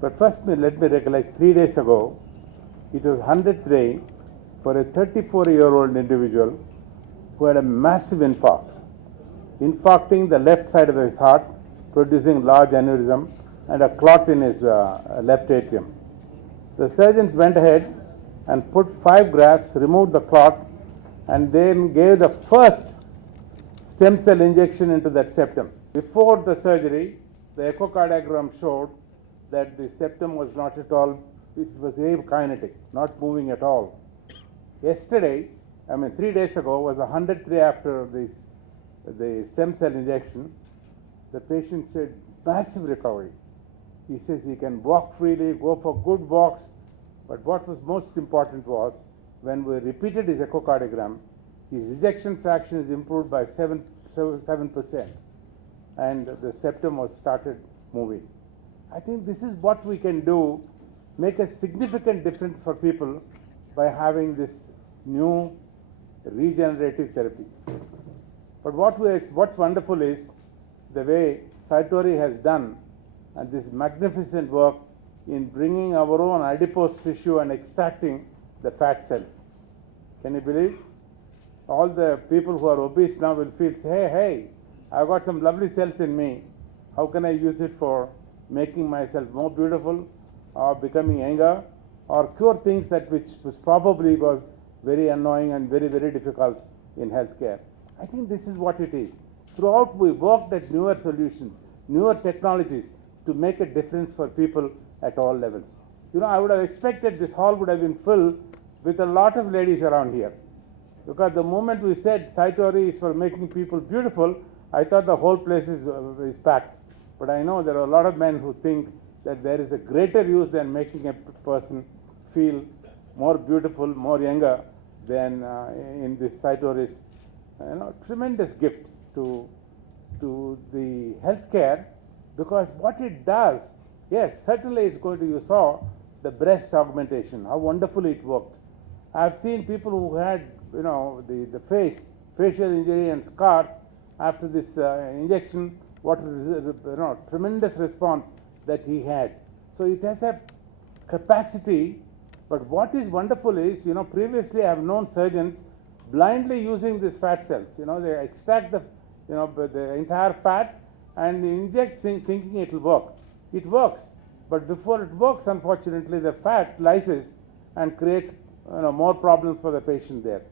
But first, let me recollect 3 days ago, it was 100th day for a 34-year-old individual who had a massive infarct, infarcting the left side of his heart, producing large aneurysm and a clot in his left atrium. The surgeons went ahead and put 5 grafts, removed the clot, and then gave the first stem cell injection into that septum. Before the surgery, the echocardiogram showed that the septum was not at all, it was akinetic, not moving at all. Yesterday, 3 days ago, was the 100th day after the stem cell injection. The patient said massive recovery. He says he can walk freely, go for good walks, but what was most important was when we repeated his echocardiogram, his ejection fraction is improved by 7%, and the septum was started moving. I think this is what we can do, make a significant difference for people by having this new regenerative therapy. But what's wonderful is the way Satori has done and this magnificent work in bringing our own adipose tissue and extracting the fat cells. Can you believe? All the people who are obese now will feel, hey, I've got some lovely cells in me. How can I use it for making myself more beautiful or becoming younger or cure things that which was probably was very annoying and very, very difficult in healthcare. I think this is what it is. Throughout we worked at newer solutions, newer technologies to make a difference for people at all levels. I would have expected this hall would have been filled with a lot of ladies around here. Because the moment we said Satori is for making people beautiful, I thought the whole place is packed. But I know there are a lot of men who think that there is a greater use than making a person feel more beautiful, more younger than in this Satori's tremendous gift to the healthcare, because what it does, yes, certainly it's going to, you saw the breast augmentation, how wonderfully it worked. I've seen people who had, the facial injury and scars after this injection, what tremendous response that he had. So it has a capacity, but what is wonderful is, previously I have known surgeons blindly using these fat cells. They extract the entire fat and inject thinking it will work. It works, but before it works, unfortunately, the fat lyses and creates more problems for the patient there.